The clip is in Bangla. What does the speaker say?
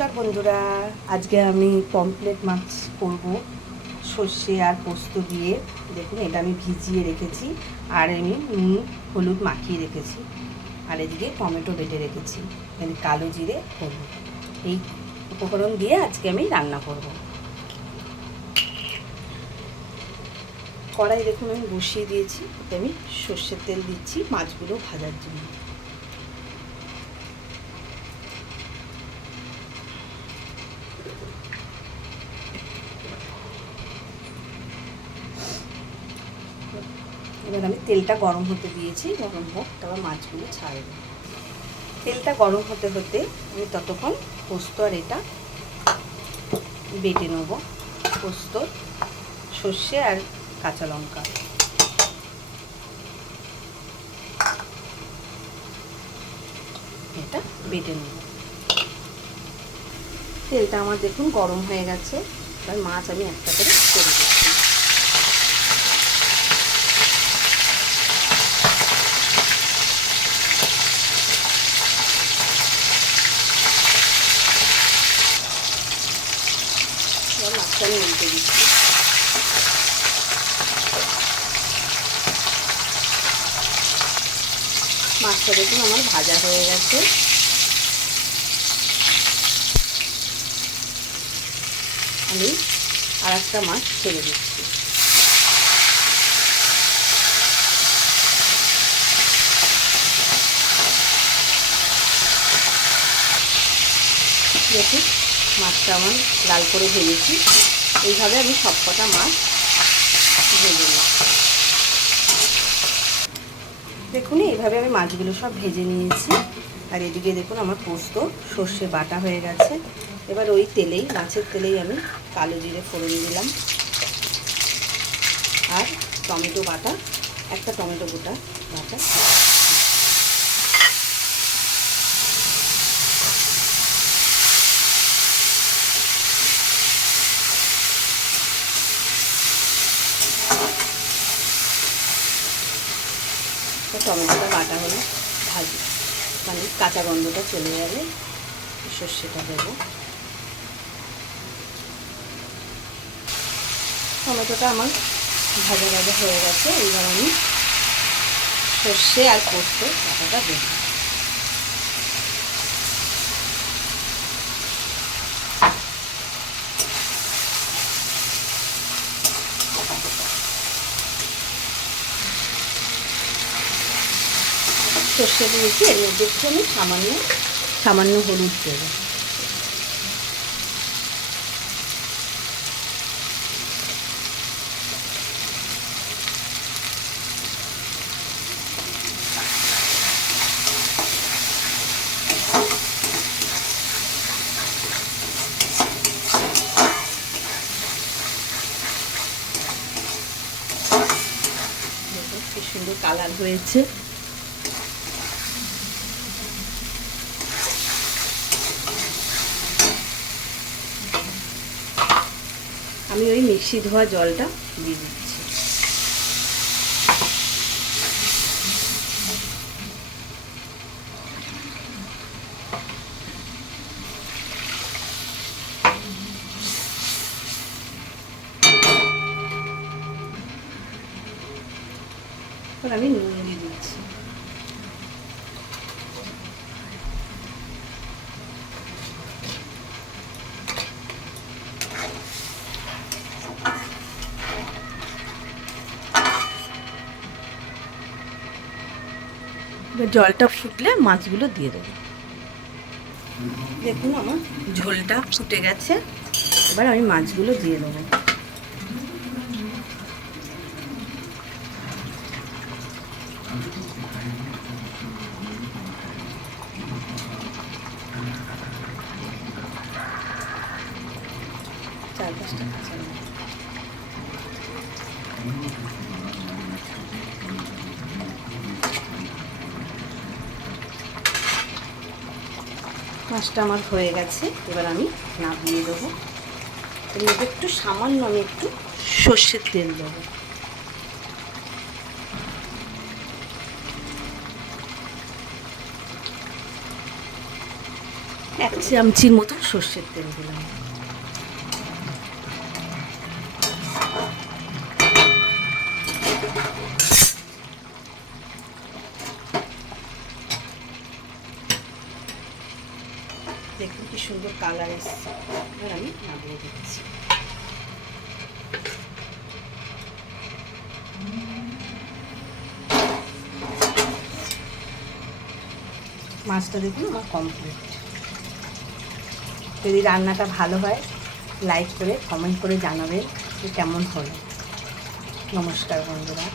নমস্কার বন্ধুরা, আজকে আমি পমফ্রেট মাছ করব সর্ষে আর পোস্ত দিয়ে। দেখুন, এটা আমি ভিজিয়ে রেখেছি আর আমি নুন হলুদ মাখিয়ে রেখেছি। আর এদিকে টমেটো বেটে রেখেছি, এখানে কালো জিরে হলুদ, এই উপকরণ দিয়ে আজকে আমি রান্না করব। কড়াই দেখুন আমি বসিয়ে দিয়েছি, এতে আমি সর্ষের তেল দিচ্ছি মাছগুলো ভাজার জন্য। এবার আমি তেলটা গরম হতে দিয়েছি, গরম হোক, তারপর মাছগুলো ছাড়বো। তেলটা গরম হতে হতে আমি ততক্ষণ পোস্ত আর এটা বেটে নেবো। পোস্ত, সর্ষে আর কাঁচা লঙ্কা এটা বেটে নেব। তেলটা আমার দেখুন গরম হয়ে গেছে, এবার মাছ আমি একটা করে ছেড়ে দিচ্ছি। মাছটা আমি উল্টে দিচ্ছি। মাছটা দেখুন আমার ভাজা হয়ে গেছে। আমি আর একটা মাছ ছেড়ে দিচ্ছি। দেখুন মাছটা আমার লাল করে ভেজেছি, এইভাবে আমি সব কটা মাছ ভেজে নিই। দেখুন এইভাবে আমি মাছগুলো সব ভেজে নিয়েছি। আর এদিকে দেখুন আমার পোস্ত সর্ষে বাটা হয়ে গেছে। এবার ওই তেলেই, মাছের তেলেই আমি কালো জিরে ফোড়ন দিলাম আর টমেটো বাটা, একটা টমেটো গোটা বাটা, টমেটোটা বাটা হলে ভাজি, মানে কাঁচা গন্ধটা চলে যাবে, সর্ষেটা দেবো। টমেটোটা আমার ভাজা ভাজা হয়ে গেছে, এইবার আমি সর্ষে আর পোস্ত বাটাটা দেব। সর্ষে দিয়েছি, এর মধ্যে একটু আমি সামান্য হলুদ দেবো। কি সুন্দর কালার হয়েছে। আমি ওই মিক্সি ধোয়া জলটা দিয়ে দিচ্ছি। এখন আমি নুন দিয়ে দিচ্ছি। জলটা ফুটলে মাছগুলো দিয়ে দেবো। দেখুন আমার ঝোলটা ফুটে গেছে, এবার আমি মাছগুলো দিয়ে দেবো। চার পাঁচটা কাঁচা লঙ্কা, মাছটা আমার হয়ে গেছে, এবার আমি নামিয়ে দেবো। এর মধ্যে একটু সামান্য আমি একটু সর্ষের তেল দেবো। 1 চামচির মতো সর্ষের তেল দিলাম। দেখুন কি সুন্দর কালার এসছে। এবার আমি নামিয়ে দিচ্ছি। মাছটা দেখুন আমার কমপ্লিট। যদি রান্নাটা ভালো হয় লাইক করে কমেন্ট করে জানাবেন যে কেমন হলো। নমস্কার বন্ধুরা।